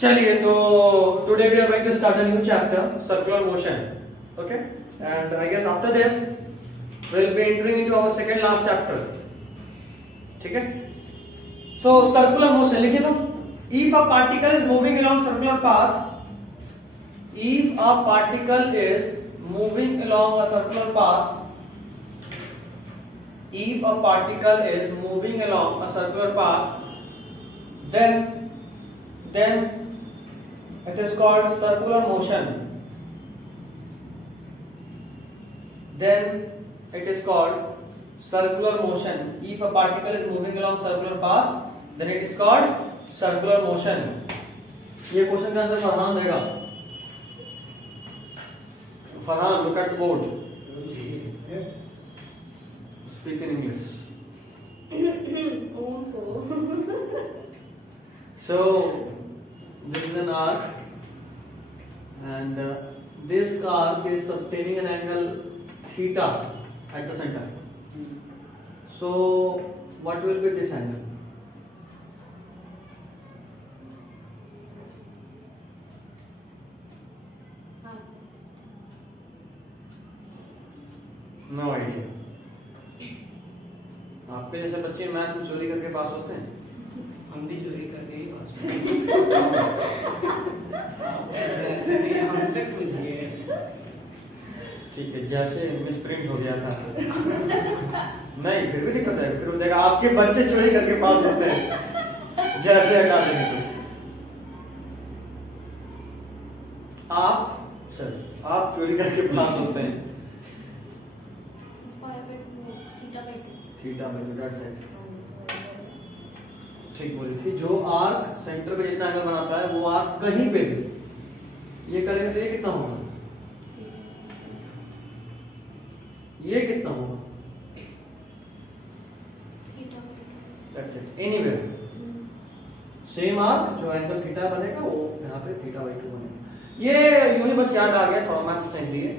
चलिए, तो today we are going to start a new chapter, circular motion. Okay, and I guess after this we will be entering into our second last chapter. ठीक है, so circular motion लिखिए तो. If a particle is moving along circular path, if a particle is moving along a circular path, if a particle is moving along a circular path, then it is called circular motion. Then it is called circular motion. If a particle is moving along circular path, then it is called circular motion. ये question का answer Farhan देगा. Farhan, look at the board. Speak in English. So, this is an arc, and this arc is obtaining an angle theta at the center. So, what will be this angle? No idea. आपके जैसे बच्चे math में चोरी करके पास होते हैं. हम भी चोरी करके ही पास होते हैं. हमसे पूछिए. ठीक है, जैसे मिसप्रिंट हो गया था. नहीं, फिर भी दिक्कत है. फिर वो देखा आपके बच्चे चोरी करके पास होते हैं. जैसे हटा देंगे तो आप चोरी करके पास होते हैं. Theta by 2 that's it. ठीक बोली थी. जो आर्क सेंटर पे जितना एंगल बनाता है वो आर्क कहीं पे भी ये करेंगे तो ये कितना होगा? ये कितना होगा? That's it. Anywhere same arc जो एंगल थीटा बनेगा वो यहाँ पे थीटा बाय 2 बनेगा. ये यूं ही बस याद आ गया, थोड़ा मैथ्स फेंक दिए.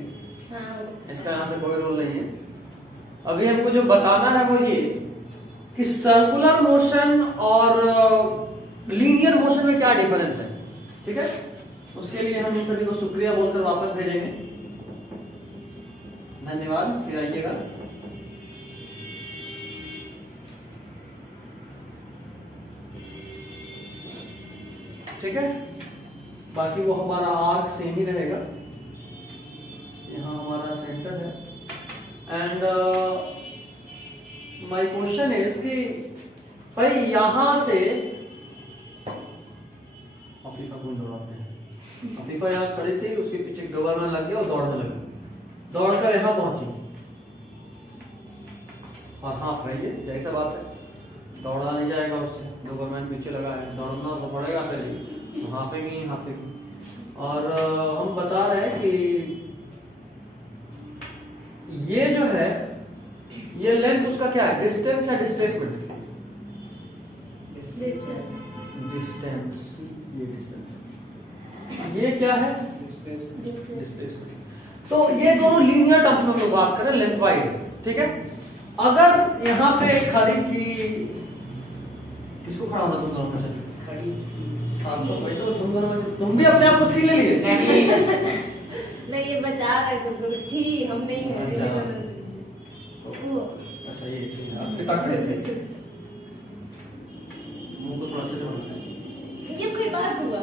इसका यहाँ से कोई रोल नहीं है. अभी हमको जो बताना है वो ये कि सर्कुलर मोशन और लीनियर मोशन में क्या डिफरेंस है. ठीक है, उसके लिए हम इन सभी को शुक्रिया बोलकर वापस भेजेंगे. धन्यवाद. फिर आइएगा. ठीक है, बाकी वो हमारा आर्क सेम ही रहेगा. यहाँ हमारा सेंटर है. एंड माय क्वेश्चन इज कि भाई यहां से अफीफा को दौड़ाते हैं. अफीफा यहाँ खड़ी थी, उसके पीछे डोबरमैन लग गया और दौड़ने लगी. दौड़कर यहां पहुंची और हाफ रही है. जाहिर सा बात है, दौड़ा नहीं जाएगा उससे. डोबरमैन पीछे लगा है, दौड़ना तो पड़ेगा पहले. हाफेंगी. और हम बता रहे हैं कि ये जो है ये लेंथ उसका क्या है? डिस्टेंस या डिस्प्लेसमेंट? डिस्टेंस. ये डिस्टेंस, ये क्या है? डिस्प्लेसमेंट. तो ये दोनों लीनियर टर्म्स में हम लोग बात करें लेंथ वाइज. ठीक है, अगर यहां पे खड़ी थी, किसको खड़ा होना तुम दोनों में से? खड़ी. आप तो भाई तो तुम दोनों में तुम भी अपने आप को 3 ले लिए. नहीं, ये बचा रहा है थी, हम नहीं है. अच्छा, ये चीज आपसे तकड़े थे. मुंह को थोड़ा से जोड़ना है. ये कोई बात हुआ?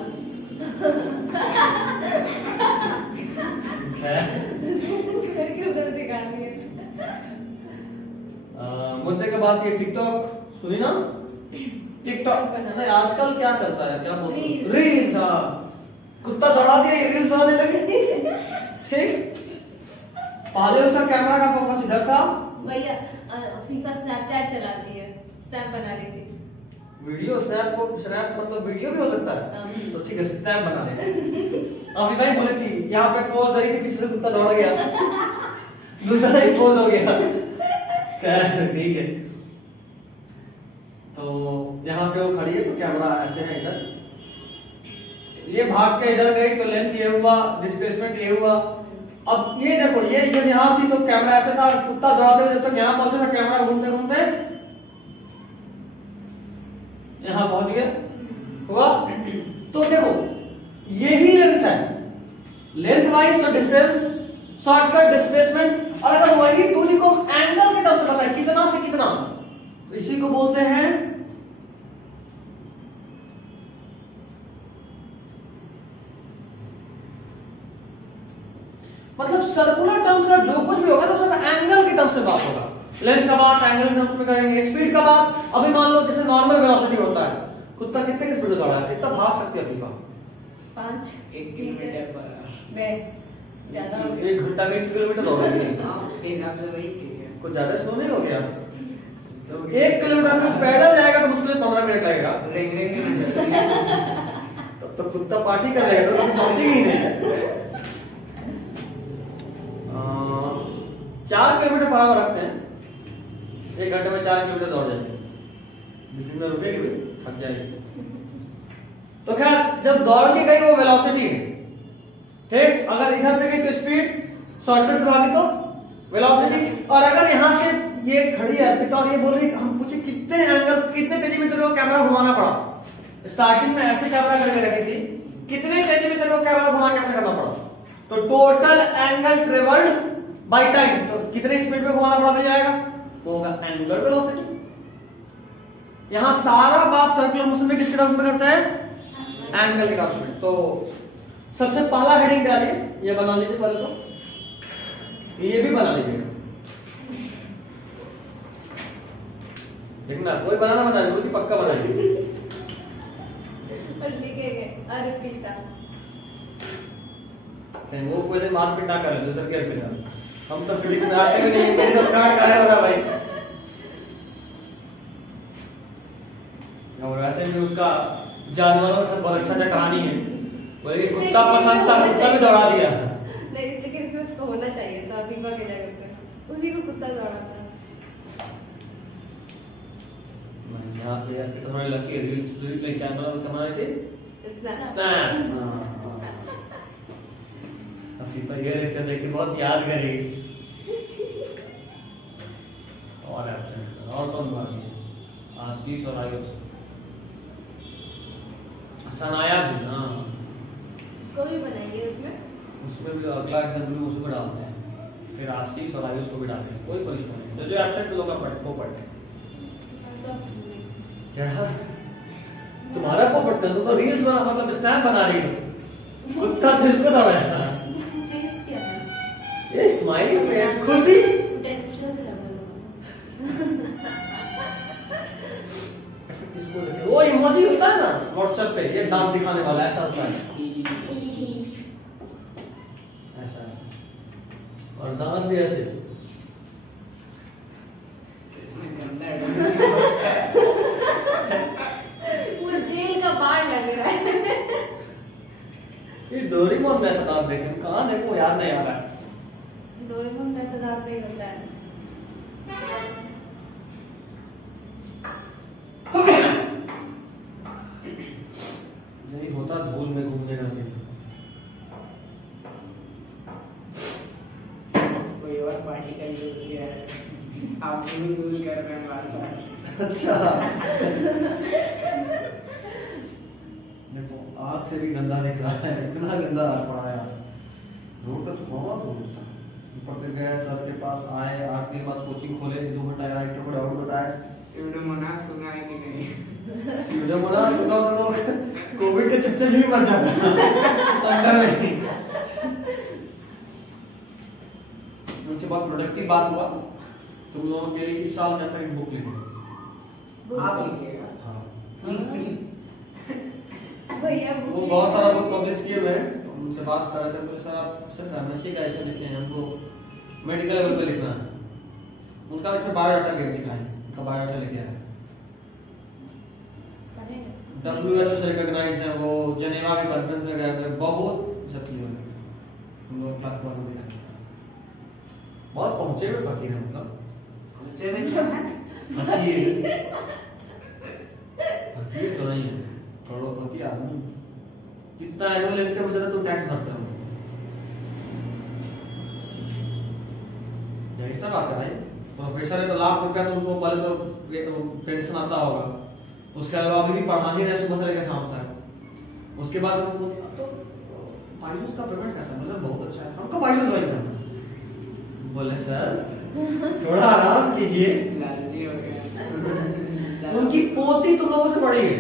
करके उधर दिखा दिए. मुद्दे के बाद ये टिकटॉक सुनी ना? टिकटॉक नहीं, आजकल क्या चलता है, क्या बोलते हैं? रील्स. हाँ, कुत्ता दौड़ा दिया, ये रील्स बनाने लगे. ठीक, पहले उसका कैमरा का फोकस इधर था. भैया फीफा स्नैपचैट चलाती है, स्नैप बना रही थी. वीडियो स्नैप मतलब वीडियो भी हो सकता है. तो ठीक है, स्नैप बना लेते. अभी भाई बोली थी यहाँ पे पोज धरी थी, पीछे से कुत्ता दौड़ गया. दूसरा ही पोज हो गया. ठीक है, तो यहाँ पे वो खड़ी है तो कैमरा ऐसे है इधर. ये भाग के इधर गई तो लेंथ ये हुआ, डिस्प्लेसमेंट ये हुआ. अब ये देखो, ये जब यहाँ थी तो कैमरा ऐसे था. कुत्ता दौड़ाते हुए जब तक यहाँ पहुंचे तो कैमरा घूमते घूमते यहाँ पहुंच गया. हुआ. तो देखो यही लेंथ है, लेंथ वाइज तो डिस्टेंस, शॉर्टकट, डिस्प्लेसमेंट, और अगर वही दूरी को एंगल के टर्म से बताए कितना से कितना, तो इसी को बोलते हैं मतलब सर्कुलर टर्म्स का जो कुछ भी होगा तो सब एंगल के टर्म्स में बात होगा। लेंथ का बात एंगल के टर्म्स में करेंगे, स्पीड का बात अभी मान लो जैसे नॉर्मल वेलोसिटी होता है, कुत्ता कितने की स्पीड से दौड़ा है, कितना भाग सकती है फीफा? 5 1 किलोमीटर पर ज्यादा हो 1 घंटा में 1 किलोमीटर दौड़ेगी। हाँ उसके हिसाब से वही है। कुछ ज्यादा स्लो नहीं हो गया? तो 1 किलोमीटर में पैदल जाएगा तो मुश्किल 15 मिनट लगेगा, रेंग रेंग में चलती है। तब तो कुत्ता पार्टी कर लेगा तो पहुंचेगी ही नहीं। 4 किलोमीटर पर आवर रखते हैं, 1 घंटे में 4 किलोमीटर दौड़ जाएंगे, बीच में रुकेगी भी, थक जाएगी। तो क्या जब दौड़ के गई वो वेलोसिटी है, ठीक, अगर इधर से गई तो स्पीड, शॉर्टकट से भागी तो वेलोसिटी, और अगर यहां से ये खड़ी है पिता और ये बोल रही हम पूछे कितने एंगल कितने तेजी में तेरे को कैमरा घुमाना पड़ा, स्टार्टिंग में ऐसे कैमरा करके रखी थी, कितने तेजी में तेरे को कैमरा घुमा कैसे करना पड़ा, तो total angle travelled by time, तो कितने स्पीड में घुमाना पड़ा मिल जाएगा, वो होगा एंगुलर वेलोसिटी। यहां सारा बात सर्कुलर मोशन में किसके टर्म्स में करते हैं, एंगल के टर्म्स में। तो सबसे पहला हेडिंग डालिए, ये बना लीजिए पहले, तो ये भी बना लीजिएगा, देखना कोई बनाना बना लीजिए, पक्का बना लीजिए। और लिखेंगे अर्पिता, वो पहले मारपीट ना कर ले दूसरे के अर्पिता, हम तो फिजिक्स में आते भी नहीं, मेरी तो कहां का है वाला भाई। और वैसे भी उसका जानवरों के साथ बहुत अच्छा कहानी है, बोले कुत्ता पसंद था, कुत्ता भी दौड़ा दिया। लेकिन इसमें उसको होना चाहिए था अफीफा के जगह पे, उसी को कुत्ता दौड़ा था। यहाँ पे यार कितना थोड़ी लकी है, रील्स लाइक कैमरा कमा रहे थे, स्नैप। फीफा ये लेक्चर देख के बहुत याद करेगी। और एब्सेंट और कौन बाकी है, आशीष और आयुष, सनाया भी, हाँ उसको भी बनाइए, उसमें भी अगला एग्जाम्पल में उसको डालते हैं, फिर आशीष और आयुष को भी डालते हैं, कोई परेशानी नहीं, जो एब्सेंट लोग का पढ़ वो पढ़ते हैं। तुम्हारा को पढ़ते हैं तो रील्स बना मतलब स्नैप बना रही हो, कुत्ता जिसको दौड़ाया था, ये स्माइली फेस, खुशी, किसको देखे वो इमोजी होता है ना व्हाट्सएप पे, ये दांत दिखाने वाला ऐसा होता है, ऐसा ऐसा, और दांत भी ऐसे, वो जेल का बाढ़ लग रहा है। ये डोरेमोन में ऐसा दांत देखे, कहाँ देखो याद नहीं आ रहा है, डोरेमोन में ऐसा दांत नहीं होता है। नहीं होता धूल में घूमने का दिन। कोई और पार्टी का यूज किया है, आप धूल कर रहे हैं बार-बार। अच्छा देखो आग से भी गंदा दिख रहा है, इतना गंदा पड़ा यार, रोड पे तो हवा तो उड़ता, ऊपर फिर गए सर के पास आए, आके के बाद कोचिंग खोले, 2 घंटा यार एक को डाउट बताया, स्यूडोमोनास सुना है कि नहीं? स्यूडोमोनास सुना तो कोविड के चक्कर से भी मर जाता अंदर में। मुझसे बहुत प्रोडक्टिव बात हुआ, तुम लोगों के लिए इस साल का एक बुक लिखो, आप लिखिएगा। हाँ भैया वो बहुत सारा बुक पब्लिश किए हुए हैं, उनसे बात कर रहे थे, बोले सर आप सिर्फ एमएससी का ऐसे लिखे हैं, हमको मेडिकल लेवल पे लिखना है, उनका इसमें बायोडाटा गेट लिखा है, उनका बायोडाटा लिखे है, WHO से रिकॉग्नाइज्ड है, वो जेनेवा के कॉन्फ्रेंस में गए थे, बहुत सब चीजों में तुम लोग क्लास में भी है, बहुत पहुंचे हुए फकीर है, मतलब पहुंचे हुए क्या है? फकीर तो नहीं है, करोड़पति आदमी, कितना एनुअल इनकम से तुम टैक्स भरते हो, यही सब बात है भाई। प्रोफेसर है तो लाख रुपया तो उनको पहले तो पेंशन आता होगा, उसके अलावा अभी भी पढ़ा ही रहे सुबह से लेकर शाम तक, उसके बाद हमको तो बायजूस का पेमेंट कैसा है? मतलब बहुत अच्छा है, हमको बायजूस ज्वाइन करना। बोले सर थोड़ा आराम कीजिए, लालची हो गया। उनकी पोती तुम लोगों से बड़ी है,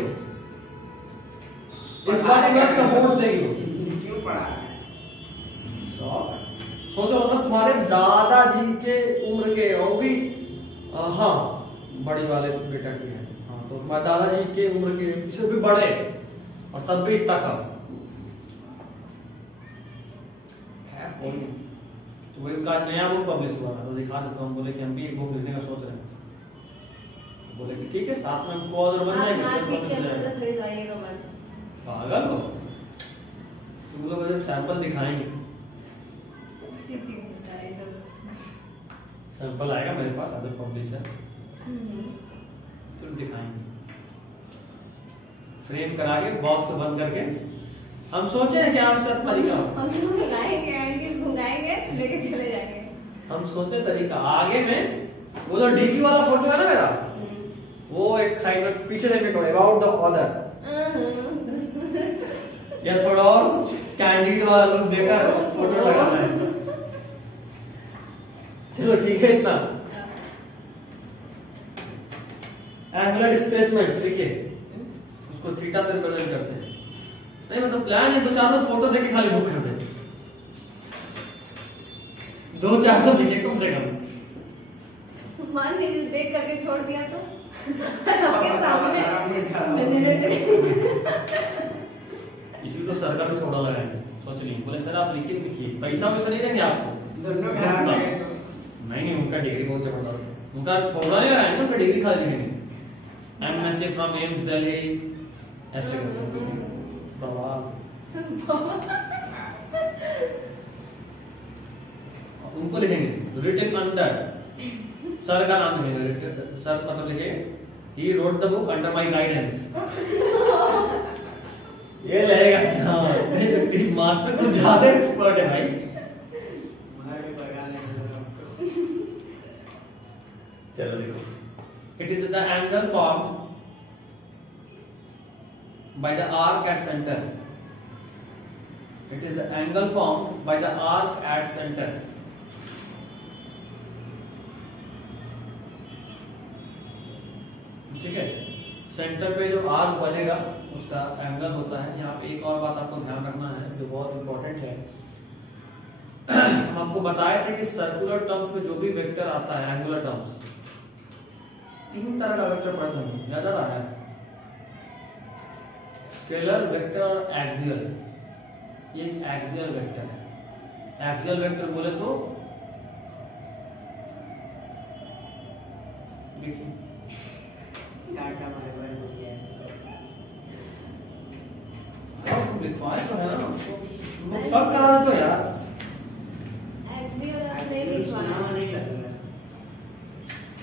इस बार 12th का बोर्ड देगी वो। क्यों पढ़ा? शौक सोचो, मतलब तुम्हारे दादाजी के उम्र के होगी, हाँ बड़ी वाले बेटा की है, हाँ तो तुम्हारे दादाजी के उम्र के इससे भी बड़े, और तब भी इतना कम। खैर कोई नहीं, तो वही का नया बुक पब्लिश हुआ था तो दिखा देता हूँ। बोले कि हम भी एक बुक लिखने का सोच रहे हैं, तो बोले कि ठीक है साथ में हमको और बन जाएंगे। पागल हो तुम लोग, जब सैंपल दिखाएंगे, सैंपल आएगा मेरे पास एज ए पब्लिशर, तुम दिखाएंगे फ्रेम करा के बॉक्स को बंद करके। हम सोचे हैं क्या उसका तरीका, हम घुमाएंगे लेके चले जाएंगे। हम सोचे तरीका आगे में वो जो डीसी वाला फोटो है ना मेरा, वो एक साइड में पीछे से पिक अबाउट द ऑथर, या थोड़ा और कुछ कैंडिड वाला लुक देकर फोटो लगाना है। चलो ठीक है इतना। एंगुलर डिस्प्लेसमेंट देखिए, उसको थीटा से रिप्रेजेंट करते हैं। नहीं मतलब प्लान है, 2-4 लोग फोटो देख के खाली बुक कर दे, 2-4 तो दिखे कम से कम। मान लीजिए देख करके छोड़ दिया तो आपके सामने इसी तो सर का भी थोड़ा लगाएंगे, सोच ली। बोले सर आप लिखिए, पैसा वैसा नहीं देंगे आपको। नहीं उनका डिग्री बहुत जबरदस्त है, उनका थोड़ा नहीं लगाएंगे, उनका डिग्री खाली लिखेंगे। एमएससी फ्रॉम एम्स दिल्ली ऐसे करके बवाल। उनको लिखेंगे रिटन अंडर, सर का नाम लिखेंगे, सर मतलब लिखेंगे he wrote the book under my guidance. ये लगेगा क्या मास्टर कुछ ज्यादा एक्सपर्ट है भाई। चलो देखो, it is the angle form by the arc at center. It is the angle formed by the arc at center. ठीक है, सेंटर पे जो आर्क बनेगा उसका एंगल होता है। यहाँ पे एक और बात आपको ध्यान रखना है जो बहुत इंपॉर्टेंट है। हम आपको बताए थे कि सर्कुलर टर्म्स में जो भी वेक्टर आता है, एंगुलर टर्म्स, 3 तरह का वेक्टर पढ़ते हैं, याद आ रहा है? स्केलर वेक्टर और एक्सियल। ये एक्सियल वेक्टर है। एक्सियल वेक्टर बोले तो देखिए डाटा हमारे बारे में है, लिखवाए तो है ना, सब करा दे तो यार। सुना नहीं लग रहा।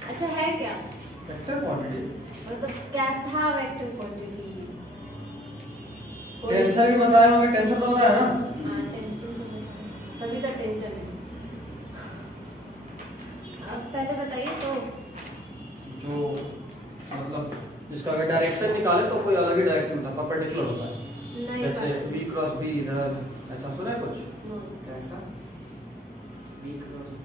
अच्छा है क्या वेक्टर क्वांटिटी, मतलब कैसा वेक्टर क्वांटिटी? टेंसर भी बताया हमें, टेंसर तो बताया ना। हाँ टेंशन तो तभी तो टेंशन है। अब पहले बताइए तो, जो मतलब जिसका अगर डायरेक्शन निकाले तो कोई अलग ही डायरेक्शन होता है, परपेंडिकुलर होता है। जैसे v क्रॉस b इधर, ऐसा सुना है कुछ? कैसा? v cross b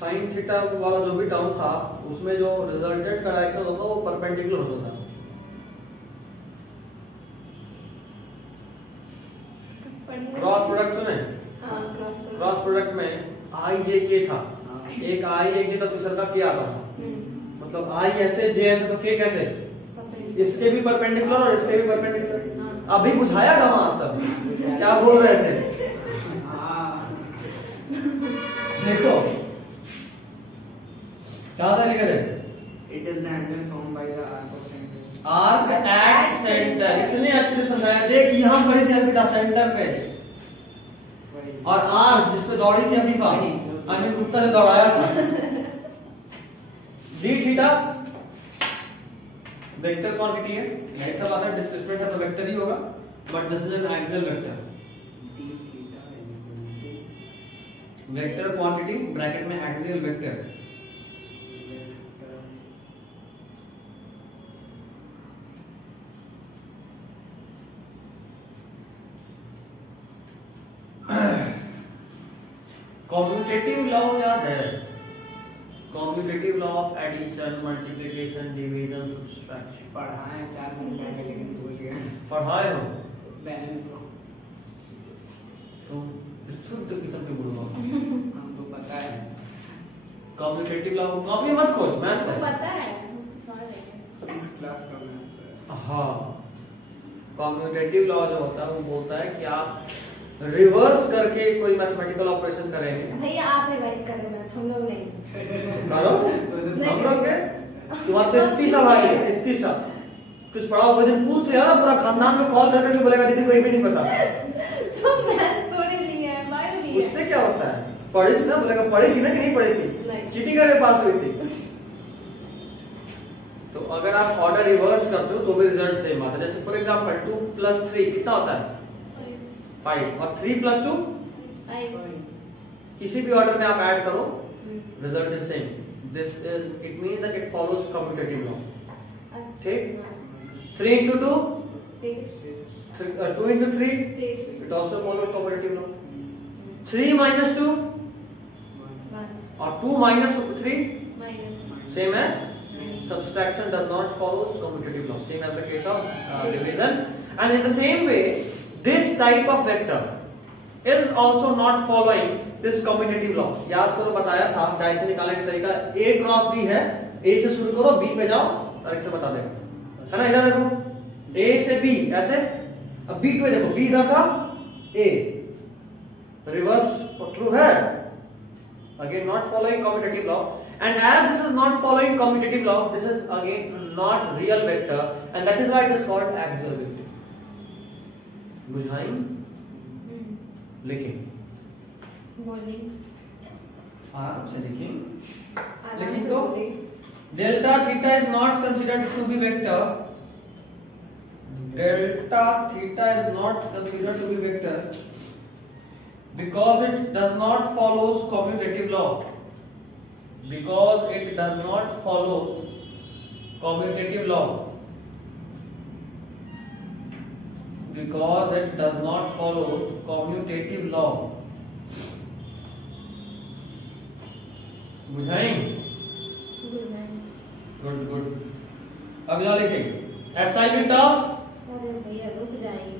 sine theta वाला जो भी टर्म था उसमें जो रिजल्टेंट का डायरेक्शन होता है वो परपेंडिकुलर होता था। क्रॉस प्रोडक्ट सुने? क्रॉस प्रोडक्ट में आई जे के था, एक आई एक जे था, दूसरा का के आता था। मतलब आई ऐसे जे ऐसे तो के कैसे, इसके भी परपेंडिकुलर और इसके भी परपेंडिकुलर। अभी बुझाया गवा सब क्या बोल रहे थे? देखो क्या था लिखे थे? It is the angle formed by the arc of center. Arc at centre. इतने अच्छे से समझाया। देख यहाँ खड़ी थी अर्पिता सेंटर पे, और आर्क जिसपे दौड़ी थी अफीफा, अनिल गुप्ता ने दौड़ाया था। डी थीटा वेक्टर क्वांटिटी है, यही सब आता है। डिस्प्लेसमेंट है तो वेक्टर ही होगा, but this is an axial vector. Vector quantity bracket में एक्सियल वेक्टर। कॉम्यूटेटिव लॉ याद है? Commutative law of addition, multiplication, division, subtraction पढ़ा है 4 दिन पहले लेकिन भूल गया। पढ़ाए हो मैंने तो शुद्ध किस्म के बुढ़वा। हम तो पता है। कॉम्यूटेटिव लॉ कॉपी मत खोल, मैथ्स है। पता है कुछ और है। 6 क्लास का मैथ्स है। हाँ, कॉम्यूटेटिव लॉ जो होता है वो बोलता है कि आप रिवर्स करके कोई मैथमेटिकल ऑपरेशन करेंगे। भैया आप रिवाइज करें मैथ्स, हम लोग नहीं करो हम लोग के तुम्हारे तो इतनी सा भाई है, इतनी सा कुछ पढ़ा हुआ दिन पूछ लिया ना पूरा खानदान में कॉल करके बोलेगा दीदी को ये भी नहीं पता। तो मैथ्स थोड़ी नहीं है, बायो नहीं है। उससे क्या होता है? पढ़ी थी ना, बोलेगा पढ़ी थी ना कि नहीं पढ़ी थी? नहीं। चीटिंग करके पास हुई थी। तो अगर आप ऑर्डर रिवर्स करते हो तो भी रिजल्ट सेम आता है। जैसे फॉर एग्जांपल 2 + 3 कितना होता है? 5 और 3 + 2 किसी भी ऑर्डर में आप ऐड करो result is same. This is it means that it follows commutative law. ठीक? 3 × 2 2 × 3 it also follows commutative law. 3 - 2 और 2 - 3 सेम है। Subtraction does not follow commutative law, same as the case of division. And in the same way, this type of vector is also not following this commutative law. याद करो बताया था direction निकालने का तरीका a cross b है। a से शुरू करो b पे जाओ, डायरेक्शन बता देगा, है ना? इधर देखो a से b ऐसे, अब b पे देखो, b इधर था a, रिवर्स ट्रू है। Again not following commutative law, and as this is not following commutative law, this is again not real vector, and that is why it is called axial vector. बुझाएं? लिखें। बोलिए। आराम से लिखें। आराम लिखें से तो बोलिए। delta theta is not considered to be vector. Delta theta is not considered to be vector because it does not follows commutative law. Because it does not follow commutative law. Because it does not follow commutative law. बुझाएं? Good good. अगला लिखें assignment of. अरे भैया रुक जाइए,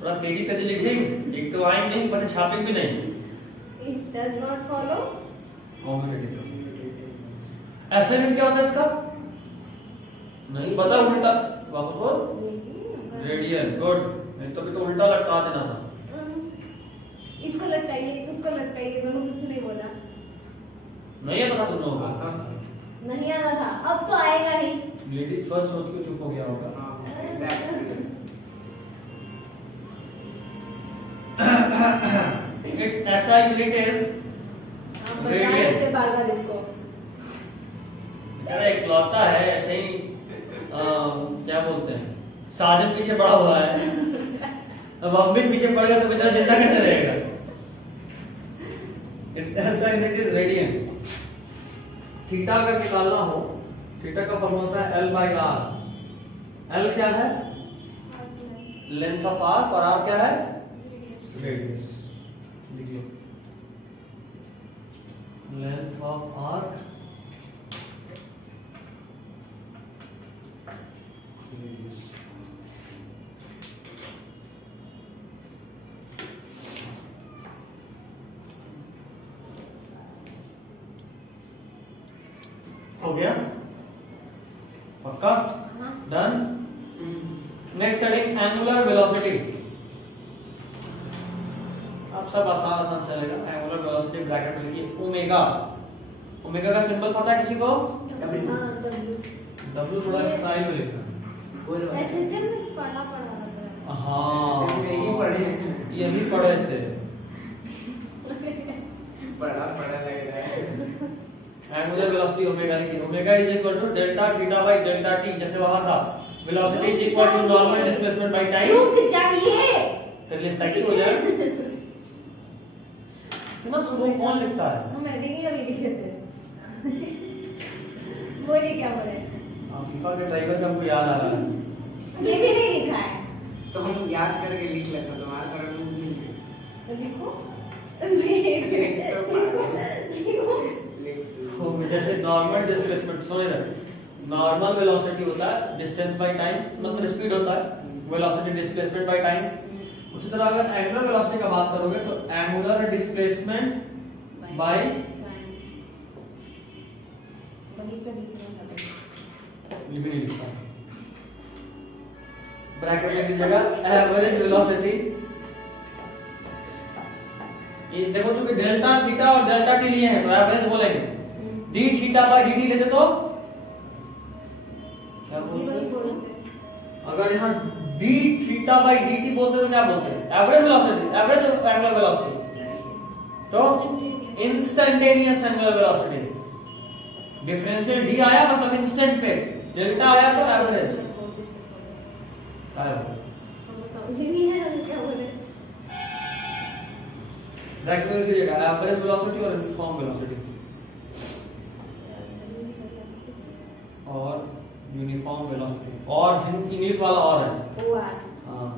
थोड़ा तेजी तेजी लिखें, एक तो आएंगे नहीं बस छापेंगे भी नहीं। It does not follow competitive. Assignment क्या होता है इसका? नहीं पता, उल्टा वापस बोल। Radian, good. नहीं तो भी तो उल्टा लटका देना था। इसको लटकाइए, इसको लटकाइए, दोनों कुछ नहीं बोला। नहीं आता था तुम लोगों को? नहीं आता था, अब तो आएगा ही। लेडीज फर्स्ट सोच के चुप हो गया होगा। Its SI unit is radian. बार-बार इसको बेचारा इकलौता है, ऐसे ही क्या बोलते हैं, साजिद पीछे पड़ा हुआ है। अब हम भी पीछे पड़ गए तो बेचारा जिंदा कैसे रहेगा? Its SI unit is radian. Theta अगर निकालना हो, थीटा का फॉर्मूला होता है L/R। L क्या है? लेंथ ऑफ आर्क, और R क्या है? रेडियस। लिख लो, लेंथ ऑफ आर्क रेडियस। हो गया? पक्का? Done. Next studying angular velocity. अब सब आसान चलेगा। एंगुलर वेलोसिटी ब्रैकेट में लिखिए ओमेगा। ओमेगा का सिंबल पता है किसी को? W थोड़ा स्टाइल में लिखना। एसएचएम में पढ़ा हाँ, यही पढ़े, यही पढ़े थे। पढ़ा लग रहा है। एंगुलर वेलोसिटी ओमेगा लिखिए। Omega is equal to delta theta by delta T, जैसे वहां था। Velocity is equal to normal displacement by time. रुक जाइए, तो लिस्ट एक्चुअल हो जाए। इतना स्लो कौन लिखता है? हम एडिटिंग अभी लिखे थे। बोलिए क्या बोले? फीफा के ड्राइवर में हमको याद आ रहा है। ये भी नहीं लिखा है तो हम याद करके लिख लेते, तुम्हारा तरफ नहीं है। तो लिखो। जैसे नॉर्मल डिस्प्लेसमेंट, सुनो इधर, नॉर्मल वेलोसिटी होता है डिस्टेंस बाय टाइम, मतलब स्पीड होता है, वेलोसिटी डिस्प्लेसमेंट बाय टाइम। उसी तरह अगर एंगुलर वेलोसिटी का बात करोगे तो एंगुलर डिस्प्लेसमेंट बाय लिखता ब्रैकेट में कीजिएगा एवरेज वेलोसिटी। ये देखो चूंकि डेल्टा थीटा और डेल्टा टी लिए हैं तो एवरेज बोलेंगे, D theta by D T लेते तो क्या बोलते? अगर यहाँ D theta by D T बोलते तो क्या बोलते हैं? Average velocity, average angular velocity, तो instantaneous angular velocity. Differential D आया मतलब इंस्टेंट पे, डेल्टा आया तो एवरेज। क्या है समझ ही नहीं है क्या बोले। ब्रैकेट में कीजिएगा एवरेज वेलोसिटी और यूनिफॉर्म वेलोसिटी, और यूनिफॉर्म वेलोसिटी, और इंग्लिश वाला और है हाँ।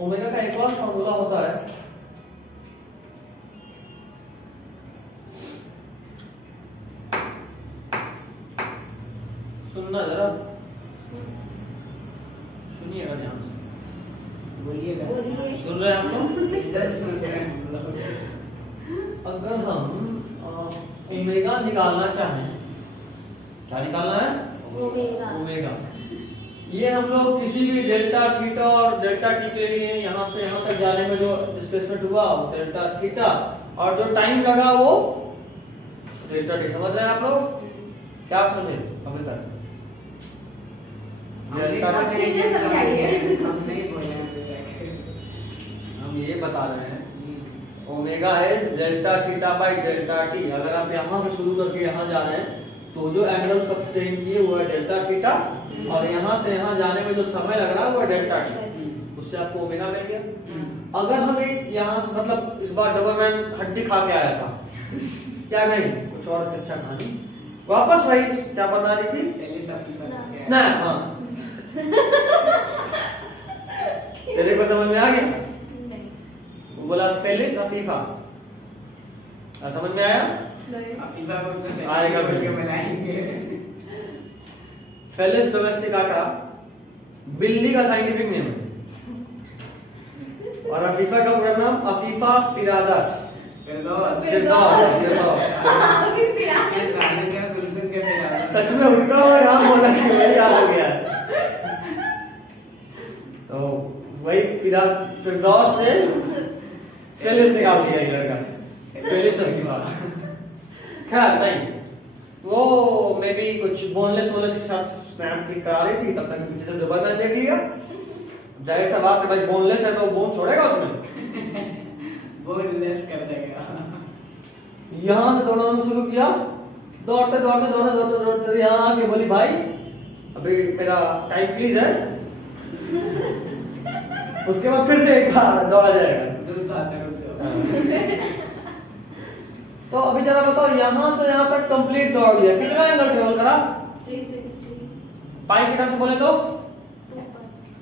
ओमेगा का एक और फॉर्मूला होता है, सुनना जरा, सुनिएगा ध्यान से, बोलिएगा। सुन रहे हैं आप लोग? इधर सुन रहे हैं हम लोग। अगर हम ओमेगा निकालना चाहें, क्या निकालना है? ओमेगा। ये हम लोग किसी भी डेल्टा थीटा और डेल्टा टी के लिए यहाँ से यहाँ तक जाने में जो डिस्प्लेसमेंट हुआ वो डेल्टा थीटा, और जो टाइम लगा वो डेल्टा टी। समझ रहे हैं आप लोग? क्या समझे अभी तक? हम ये बता रहे हैं omega is delta theta by delta T. अगर आप यहाँ से शुरू करके यहाँ जा रहे हैं तो जो एंगल सब्सटेन किए वो है डेल्टा थीटा, और यहाँ से यहाँ जाने में जो समय लग रहा है वो है डेल्टा टी, उससे आपको ओमेगा मिल गया। अगर हम एक यहाँ से मतलब इस बार डबरमैन हड्डी खा के आया था, क्या नहीं कुछ और अच्छा खानी, वापस वही क्या बता रही थी? स्नैप। हाँ तेरे को समझ में आ गया? वो बोला फेलिस अफीफा, समझ में आया? अफीफा को तो आएगा करके मिलाएंगे। फेलिस डोमेस्टिकाटा बिल्ली का साइंटिफिक नेम है, और अफीफा का पूरा नाम अफीफा फिरादस। सच में उनका नाम बोला कि मुझे याद हो गया। तो वही फिरदौस से फेलिस निकाल दिया ये लड़का, फेलिस अफीफा। खैर नहीं, वो मे भी कुछ बोनलेस वोनलेस के साथ स्नैप ठीक करा रही थी, तब तक पीछे से दोबारा मैंने देख लिया। जाहिर सा बात है भाई, बोनलेस है तो बोन छोड़ेगा उसमें, बोनलेस कर देगा। यहाँ से दौड़ना शुरू किया, दौड़ते दौड़ते दौड़ते दौड़ते दौड़ते यहाँ आके बोली भाई अभी मेरा टाइम प्लीज है। उसके बाद फिर से एक बार दौड़ा जाएगा। तो अभी जरा बताओ, यहाँ से यहाँ तक कंप्लीट दौड़ लिया, कितना एंगल ट्रेवल करा? 360। पाई की टर्म बोले तो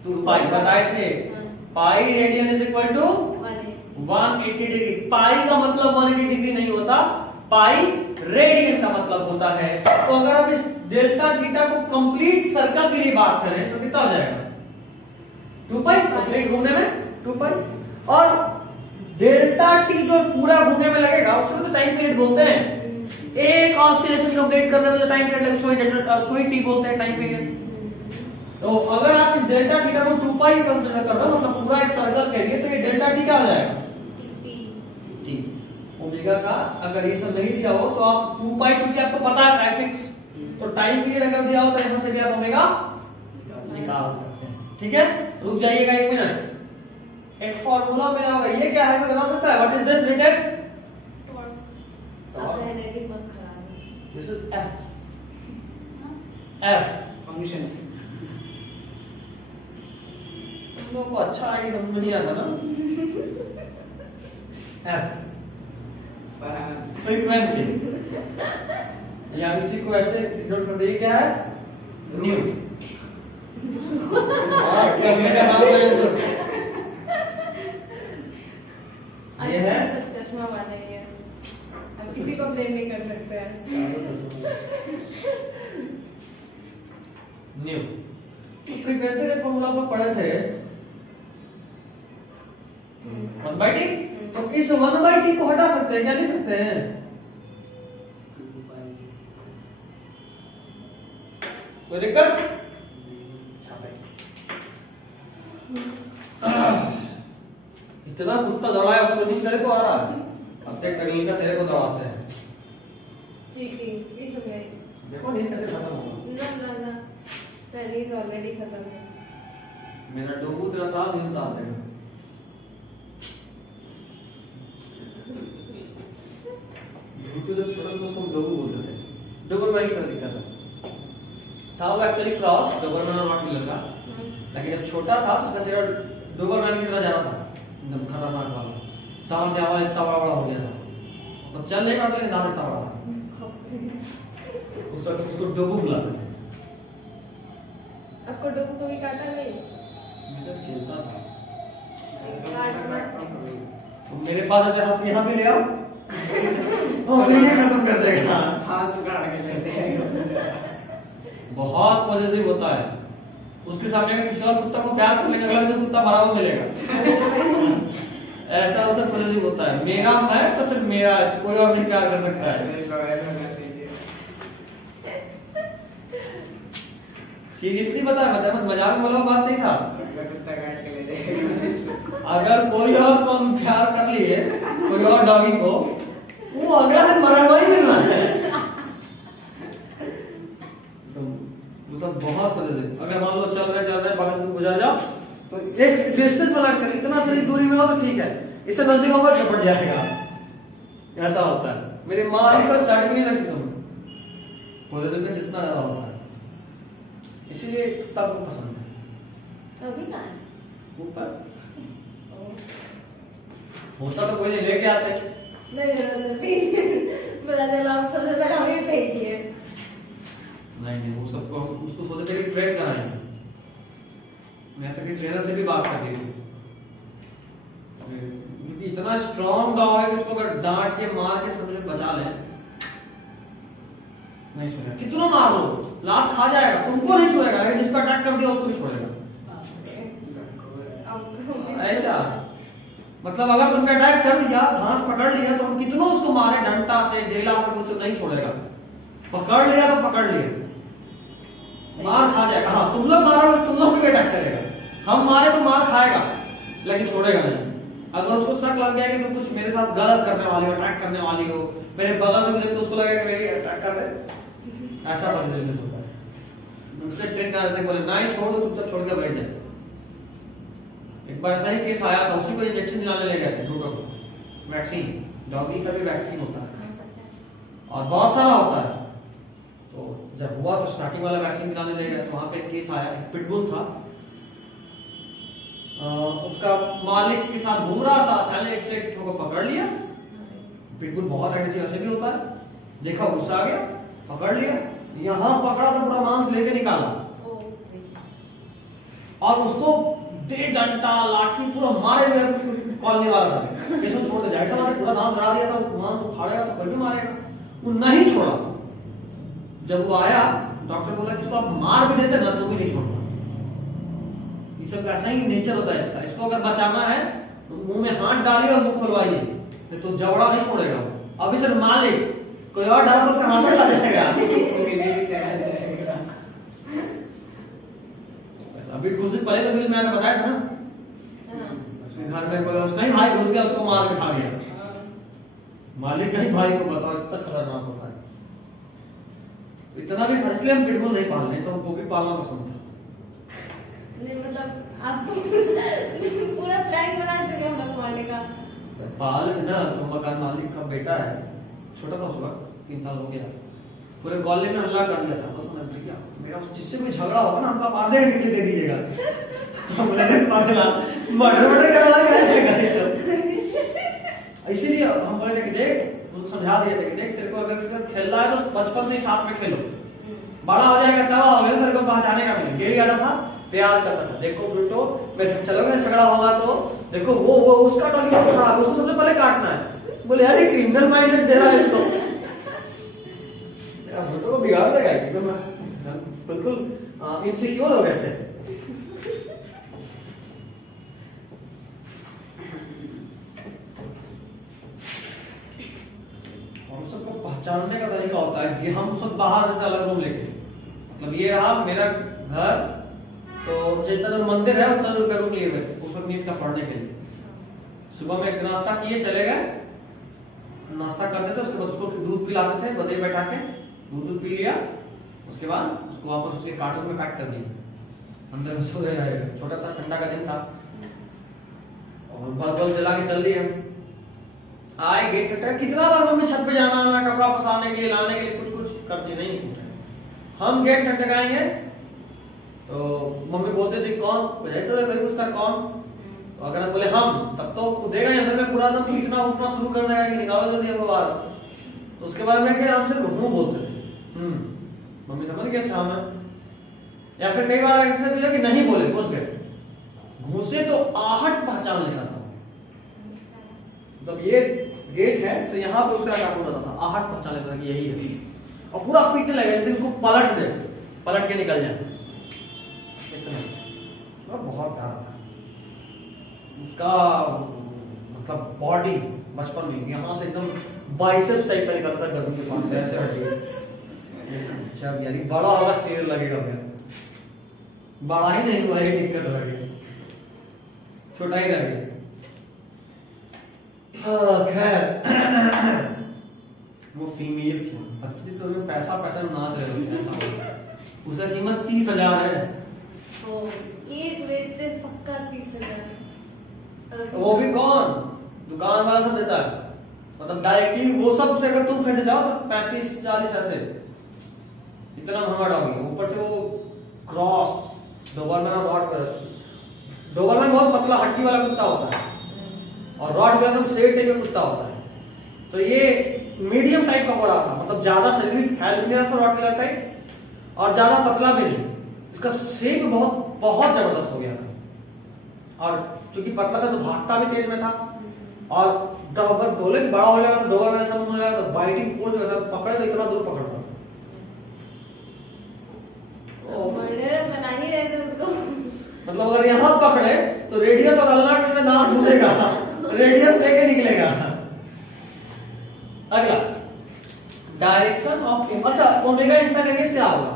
2 पाई बताए थे। Pi radian is equal to 180 degree. Pi का मतलब 180 डिग्री नहीं होता, पाई रेडियन का मतलब होता है। तो अगर आप इस डेल्टा थीटा को कंप्लीट सर्कल के लिए बात करें तो कितना हो जाएगा? 2 पाई कंप्लीट घूमने में 2 पाई, और डेल्टा टी जो पूरा घूमने में लगेगा उसको तो टाइम पीरियड बोलते हैं। एक ऑसिलेशन कंप्लीट करने में जो टाइम पीरियड लगेगा उसको ही टी बोलते हैं, टाइम पीरियड। तो अगर आप इस डेल्टा थीटा को 2 पाई कंसीडर कर रहे हो मतलब पूरा एक सर्कल के लिए, तो ये डेल्टा टी क्या हो जाएगा? टी। ओमेगा का अगर ये सब नहीं दिया हो तो आप 2 पाई, चूंकि आपको पता है टाइफिक्स, तो टाइम पीरियड अगर दिया हो तो यहां से भी आप ओमेगा निकाल सकते हैं। ठीक है, रुक जाइएगा 1 मिनट। एक फार्मूला मेरा होगा, ये क्या है कोई बता सकता है? What is this written? This is F. F function. तुम लोगों को अच्छा आइडिया समझ में नहीं आता ना? एफ फ्रीक्वेंसी, या इसी को ऐसे डिनोट करते हैं, क्या है? न्यू। करने का नाम न्यू। फ्रीक्वेंसी का फॉर्मूला आप लोग पढ़े थे 1/t, तो इस 1/t को हटा सकते हैं, क्या लिख सकते हैं? कोई दिक्कत? इतना कुत्ता दौड़ाया उसको नींद तेरे को आ रहा है। अब देख टगली का तेरे को दौड़ाते हैं। चीटी इसमें देखो नींद कैसे खत्म होगा। ना पहले तो ऑलरेडी खत्म है। मेरा डोबू तेरा साथ नींद उतार देगा। तो जब छोटा था उसको डोबू बोलते थे। डोबरमैन की तरह दिखता था वो एक्चुअली क्रॉस डोबरमैन और रॉटवीलर का, लेकिन जब छोटा था तो उसका चेहरा डोबरमैन की तरह ज्यादा था, एकदम खतरनाक वाला। दांत यहाँ वाला इतना बड़ा बड़ा हो गया था, तो चल नहीं पाता लेकिन दांत इतना बड़ा था। उस वक्त उसको डोबू बुलाते थे। आपको डोबू को भी काटा नहीं? मैं जब खेलता था काटना तो मेरे पास ऐसे हाथ यहाँ भी ले आओ और ये खत्म कर देगा। हाथ उखाड़ के लेते हैं। बहुत पॉजिटिव होता है। उसके सामने अगर किसी और कुत्ता को प्यार कर लेंगे, अगला दिन कुत्ता मरा हुआ मिलेगा। ऐसा उसे पॉजिटिव होता है। मेरा है तो सिर्फ मेरा है, कोई और नहीं प्यार कर सकता है। सीरियसली बता है, मतलब मजाक वाला बात नहीं था। कुत्ता काट के लेते हैं। अगर कोई और को हम प्यार कर लिए, कोई और डॉगी को, वो अगला दिन मरा हुआ ही मिलना है। तो वो सब बहुत पॉजिटिव। अगर मान लो चल रहे बगल से गुजर जाओ तो एक डिस्टेंस बना के, इतना सी दूरी में हो तो ठीक है, इससे नजदीक होगा झपट जाएगा। ऐसा होता है। मेरी माँ ही को साइड नहीं लगती तुम्हें। पॉजिटिवनेस इतना ज्यादा होता है, इसीलिए कुत्ता को पसंद है। अभी ना ऊपर होता तो कोई नहीं लेके आते। बता दे हम सबसे पहले हम ही फेंक दिए। नहीं वो सबको उसको सोचे थे कि ट्रेन कराएंगे। मैं तो कि ट्रेनर से भी बात कर ली थी, क्योंकि इतना स्ट्रॉन्ग डॉग है कि उसको अगर डांट के मार के समझे बचा ले, नहीं छोड़ेगा। कितना मार लो लात खा जाएगा, तुमको नहीं छोड़ेगा, अगर जिस पर अटैक कर दिया उसको नहीं छोड़ेगा। ऐसा मतलब अगर तुम पे अटैक कर दिया, हाथ पकड़ लिया, तो हम कितना उसको मारे डंडा से ढेला से, कुछ नहीं छोड़ेगा। पकड़ लिया तो पकड़ लिया, मार खा जाएगा। हाँ तुम लोग मारोगे, तुम लोग भी अटैक करेगा। हम मारे तो मार खाएगा लेकिन छोड़ेगा नहीं। अगर उसको शक लग गया कि तुम कुछ मेरे साथ गलत करने वाली हो, अटैक करने वाली हो, मेरे बगल से गुजरे तो उसको लगेगा कि मेरी अटैक कर रहे, ऐसा पॉजिटिवनेस होता है। उसने ट्रेन कर देते, बोले नहीं छोड़ दो, चुपचाप छोड़ के बैठ जाए। एक बार ऐसा ही केस आया था, उसी को इंजेक्शन दिलाने ले गए थे ब्रूटो को, वैक्सीन। डॉगी का भी वैक्सीन होता है और बहुत सारा होता है। तो जब हुआ तो स्टार्टिंग वाला वैक्सीन दिलाने ले गए, तो वहां पे एक केस आया, एक पिटबुल था, उसका मालिक के साथ घूम रहा था, अचानक एक से एक को पकड़ लिया। पिटबुल बहुत एग्रेसिव ऐसे भी होता है, देखा गुस्सा आ गया, पकड़ लिया, यहाँ पकड़ा तो पूरा मांस लेके निकाला और उसको दे डंडा लाठी पूरा मारे हुए कॉलोनी वाला सब कैसे छोड़ दे जाएगा, पूरा दांत लड़ा दिया था, मांस उखाड़ेगा तो कोई भी मारेगा, वो नहीं छोड़ा। जब वो आया डॉक्टर बोला कि इसको आप मार भी देते ना तो भी नहीं छोड़ता। ये सब ऐसा ही नेचर होता है इसका। इसको अगर बचाना है तो मुंह में हाथ डालिए और मुंह खुलवाइए, नहीं तो जबड़ा नहीं छोड़ेगा। अभी सर मालिक कोई और डरा तो उसका हाथ उठा देगा। अभी कुछ दिन पहले तो न्यूज़ में मैंने बताया था ना, घर में कोई उसका ही भाई घुस गया, उसको मार के खा गया। मालिक का ही भाई को बताओ, इतना खतरनाक होता है। इतना भी खर्च ले हम पिटबुल नहीं पाल, नहीं तो हमको भी पालना पसंद था। नहीं मतलब आप पूरा प्लान बना चुके हम लोग मारने का। पाल से ना, तो मकान मालिक का बेटा है, छोटा था उस वक्त, 3 साल हो गया, पूरे मोहल्ले में हल्ला कर दिया था। तो भैया मेरा जिससे कोई झगड़ा होगा ना, हमको आप आधे घंटे के लिए दे दीजिएगा। हम बोले पागला मर्डर करवा के इसीलिए हम बोले थे कि देख, उसको समझा दिया था कि देख तेरे को अगर इसके साथ खेलना है तो बचपन से ही साथ में खेलो, बड़ा हो जाएगा तब आओगे तेरे को पहचाने का मिले। डेली आता था, प्यार करता था, देखो ब्रूटो मेरे चलोगे झगड़ा होगा तो देखो वो उसका डॉगी बहुत खराब है, उसको सबसे पहले काटना है। बोले यार ये क्रिमिनल माइंडसेट दे रहा है इसको, ब्रूटो को बिगाड़ देगा एकदम। बिल्कुल इनसिक्योर हो गए थे। और सबको पहचानने का तरीका होता है कि हम सब बाहर रहते अलग रूम लेके, मतलब ये रहा मेरा घर, तो जितना दूर मंदिर है उतना दूर रूम लिए हुए उस वक्त नीट का पढ़ने के लिए। सुबह में एक नाश्ता किए चले गए, नाश्ता करते थे, उसके बाद उसको दूध पिलाते थे, गोदे में बैठा के दूध पी लिया, उसके बाद उसको वापस उसके कार्टून में पैक कर दिया, अंदर में सो जाएगा। छोटा था, ठंडा का दिन था, और बल्ब जला के चल दिए। आए गेट खटखटाया, कितना बार मम्मी छत पे जाना आना, कपड़ा पसारने के लिए लाने के लिए कुछ कुछ करती नहीं उठे। हम गेट खटखटाएंगे तो मम्मी बोलते थे कौन, कोई पूछता कौन, तो अगर हम बोले हम, तब तो कूदेगा अंदर में पूरा दम पीटना उठना शुरू कर देगा कि निकालो जल्दी हमको बाहर। तो उसके बाद में क्या हम सिर्फ हूं बोलते थे, मम्मी समझ गई अच्छा हमें। या फिर कई बार ऐसा किया कि नहीं बोले, घुस गए, घुसे तो आहट पहचान लेता था, मतलब ये गेट है तो यहाँ पे उसका कार्टून रहता था, आहट पहचान लेता था कि यही है, और पूरा पीटने लगे जैसे उसको पलट दे, पलट के निकल जाए इतना। और बहुत प्यारा था उसका, मतलब बॉडी बचपन में यहाँ से एकदम बाइसेप्स टाइप का निकलता है गर्दन के पास से, ऐसे हड्डी। अच्छा यानी बड़ा होगा शेर लगेगा मेरा, बड़ा ही नहीं हुआ, दिक्कत लगे, छोटा ही लगे। खैर वो फीमेल थी, बच्ची तो पैसा पैसा नाच रहे थे, उसका कीमत 30,000 है। एक वेतन पक्का 30,000। वो भी कौन, दुकान वाला सब देता है, मतलब डायरेक्टली वो सब से अगर तुम खरीद जाओ तो 35-40 ऐसे, इतना महंगा डॉगी। ऊपर से वो क्रॉस डोबरमैन और रॉटवेलर, डोबरमैन बहुत पतला हड्डी वाला कुत्ता होता है और रॉटवेलर एकदम शेर टाइप का कुत्ता होता है। तो ये मीडियम टाइप का हो रहा था, मतलब ज्यादा शरीर हेल्प नहीं रहा था रॉटवेलर टाइप, और ज्यादा पतला भी नहीं, इसका शेप बहुत बहुत जबरदस्त हो गया था। और चूंकि पतला था तो भागता भी तेज में था, और डॉबर बोले बड़ा हो जाएगा तो डोबर में ऐसा हो जाएगा तो बाइटिंग फोर्स वैसा पकड़े तो इतना दूर पकड़ता था। मर्डर बना ही रहे थे उसको, मतलब अगर यहाँ पकड़े तो रेडियस और अल्लाह के में दांत घुसेगा, रेडियस लेके निकलेगा। अगला डायरेक्शन ऑफ, अच्छा ओमेगा इंस्टेंटेनियस क्या होगा?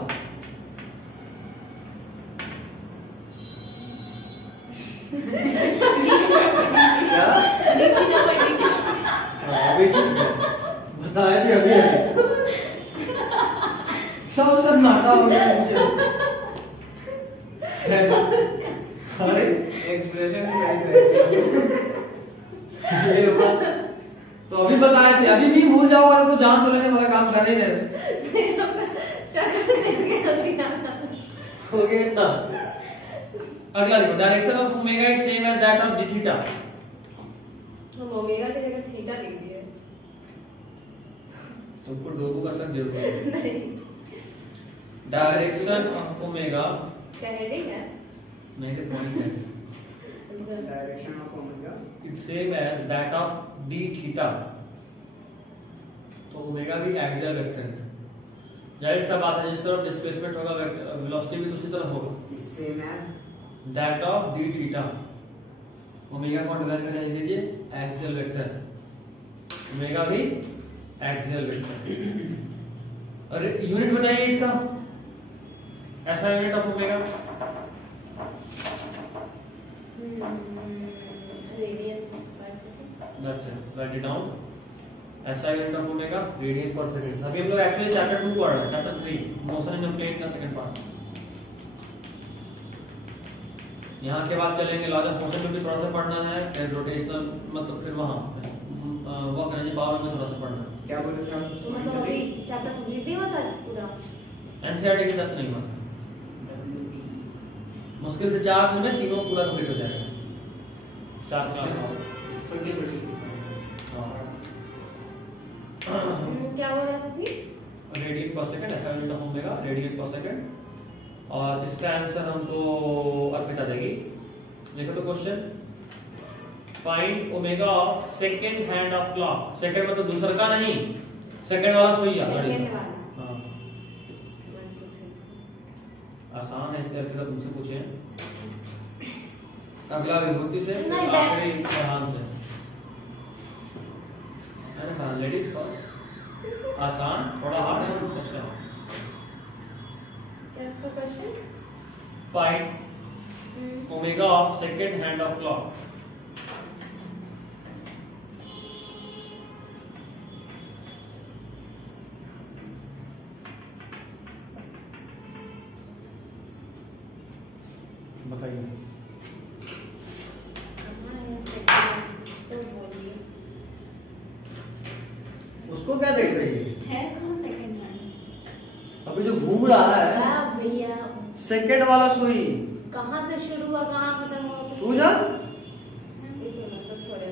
क्या बताया थी अभी सब नाटा हो गया मुझे। अरे एक्सप्रेशन तो अभी बताए थे, अभी भी भूल जाओगे तो जान तो लेने वाला काम कर ही रहे हो गया इतना। अगला देखो, direction of omega is same as that of D theta. हम ओमेगा की जगह थीटा लिख दिए, तुमको डोगो का सब जरूर है। नहीं, डायरेक्शन ऑफ ओमेगा क्या हेडिंग है? नहीं तो पॉइंट है, direction of omega it's same as that of D theta. तो ओमेगा भी एक्सियल वेक्टर है, जाहिर सा बात है, जिस तरफ डिस्प्लेसमेंट होगा वेक्टर वेलोसिटी भी उसी तरफ होगा, same as that of D theta. Omega को डिवाइड करके लिख लीजिए एक्सियल वेक्टर, ओमेगा भी एक्सियल वेक्टर। और यूनिट बताइए इसका, ऐसा unit of omega radian per second. That's it, write it down. ऐसा unit of omega radian per second. अभी हम लोग एक्चुअली चैप्टर 2 पढ़ रहे हैं, chapter 3 motion in a plane का सेकंड पार्ट। यहाँ के बाद चलेंगे लॉज ऑफ मोशन में भी थोड़ा सा पढ़ना है, फिर रोटेशनल मतलब फिर वहाँ वर्क एनर्जी पावर में थोड़ा सा पढ़ना है। क्या बोले थे आप? तो मतलब अभी चैप्टर कंप्लीट नहीं होता पूरा, एनसीईआरटी के साथ नहीं हुआ था, मुश्किल से 4 दिन में तीनों पूरा कंप्लीट हो जाएगा, 4 क्लास में। क्या बोला अभी? रेडियन पर सेकंड, ऐसा unit of omega radian per second. और इसका आंसर हमको अर्पिता देगी। देखो तो question, find omega of second hand of clock. Second मतलब दूसरा का नहीं, सेकंड वाला सुइया घड़ी सेकंड का। वाला। हां, 1 2 3 आसान है, इसलिए अगला तुमसे पूछे, अगला विभूति से, फिर नहीं, आखिरी फरहान से। अरे फरहान लेडीज फर्स्ट, आसान, थोड़ा हार्ड है, सबसे hard. What's the question? Find omega of second hand of clock. बताइए। तो बोलिए। उसको क्या देख रही है? है कहाँ सेकंड हैंड? अभी जो घूम रहा है भैया सेकंड वाला सुई, कहाँ से शुरू हुआ कहाँ खत्म हुआ? तू जान। मतलब थोड़े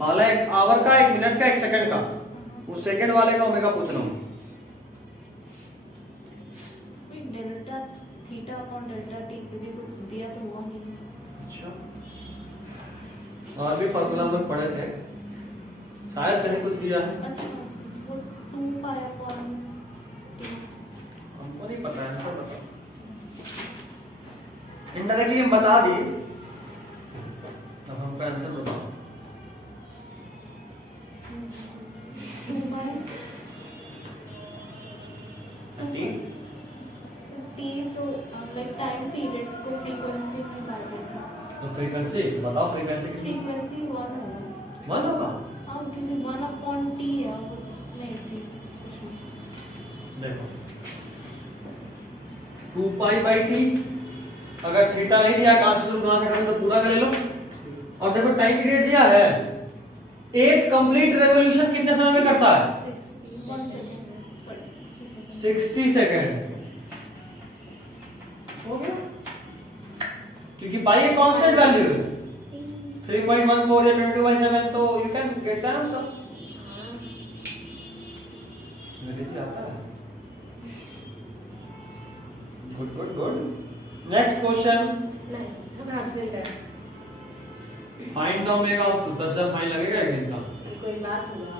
पहला एक आवर का, एक मिनट का, एक सेकंड का, उस सेकंड वाले का ओमेगा पूछ रहा हूँ। Delta theta upon delta T को भी कुछ दिया तो हुआ नहीं। अच्छा, और भी फार्मूला में पढ़े थे, शायद कहीं कुछ दिया है, अच्छा वो 2 पाई अपॉन टी। हमको नहीं पता है, हमको पता इनडायरेक्टली हम बता दिए, अब हमको आंसर बताओ। 2 पाई टी तो लाइक टाइम पीरियड को फ्रीक्वेंसी में निकाल देता। तो फ्रीक्वेंसी बताओ, फ्रीक्वेंसी फ्रीक्वेंसी 1 होगा। 1 होगा। हाँ क्योंकि 1 अपॉन टी है, नहीं टी देखो 2 पाई बाई टी, अगर थीटा नहीं दिया कहां से शुरू कहां से खत्म तो पूरा कर लो। और देखो टाइम पीरियड दिया है, एक कंप्लीट रेवोल्यूशन कितने समय में करता है? 60 सेकेंड। हो गया, क्योंकि पाई एक कांस्टेंट वैल्यू है 3.14 या 20/7, तो you can get the answer. English आता है। Good good good. Next question, नहीं हम आपसे कर find the omega of 10,000 fine लगेगा एक दिन का। कोई बात हुआ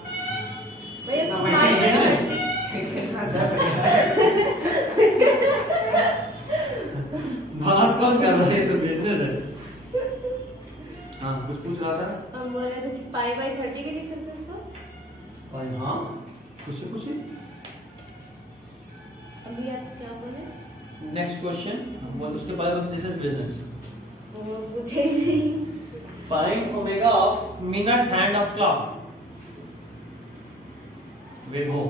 भैया समझ उसको नहीं फाइन है। बात कौन कर रहा है, तो बिजनेस है। हाँ कुछ पूछ रहा था। हम बोल रहे थे कि पाई बाई 30 भी लिख सकते हैं इसको। और हाँ खुशी खुशी। अभी आप क्या बोले? नेक्स्ट क्वेश्चन, उसके बाद दिस इज बिजनेस। वो पूछे ही नहीं। Find omega of minute hand of clock विभो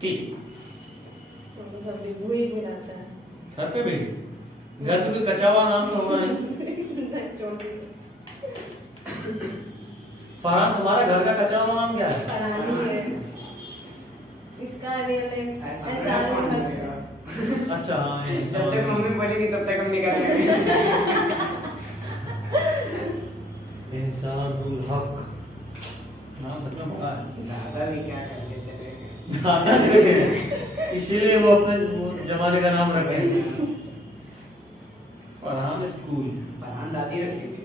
टी। तो सब विभू ही बुलाता है। घर पे भी, घर पे कोई कच्चा हुआ नाम तो होगा नहीं। नहीं छोड़ दो। फरहान तुम्हारा घर का कच्चा हुआ नाम क्या है? फरहानी है। इसका रियल नेम ऐसा ऐसा है। अच्छा हाँ जब तक मम्मी बोलेगी तब तक हम निकालेंगे। एहसानुल हक नाम सच में बड़ा है। दादा भी क्या करने चले गए। दादा के, इसीलिए वो अपने जमाने का नाम रखे। फरहान स्कूल, फरहान दादी रखी थी।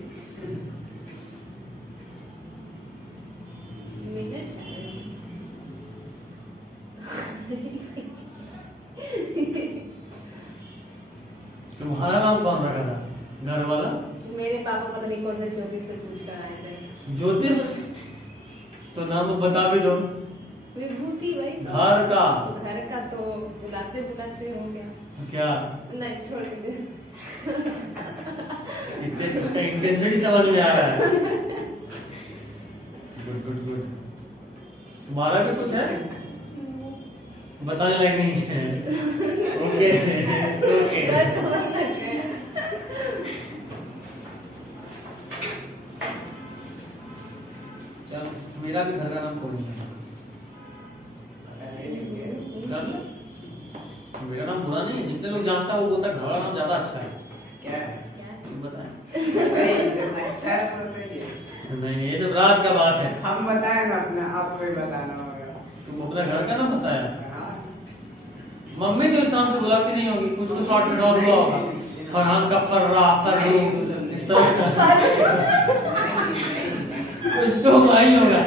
मिनट तुम्हारा नाम कौन रखा था? घर वाला? मेरे पापा पता नहीं कौन से ज्योतिष से पूछ कर आए थे। ज्योतिष? तो नाम बता भी दो। विभूति भाई तो घर का? घर का तो बुलाते बुलाते हो गया। क्या नहीं छोड़ दीजिए। इससे उसका इंटेंसिटी समझ में आ रहा है। Good good good. तुम्हारा भी कुछ है? बताने लायक नहीं है। Okay okay. चल मेरा भी घर का नाम कोई नहीं है। मेरा नाम बुरा नहीं है, जितने लोग जानता है वो बोलता है घर का नाम ज्यादा अच्छा है। क्या है? तुम बताएं। अच्छा है तो बताइए। नहीं ये सब राज का बात है। हम बताएं ना अपना, आपको ही बताना होगा। तुम अपना घर का नाम बताया। हाँ। मम्मी तो इस नाम से बुलाती नहीं होगी, कुछ तो शॉर्ट में और हुआ होगा। फरहान का फर्रा फर्रू इस तरह का कुछ तो हुआ ही होगा।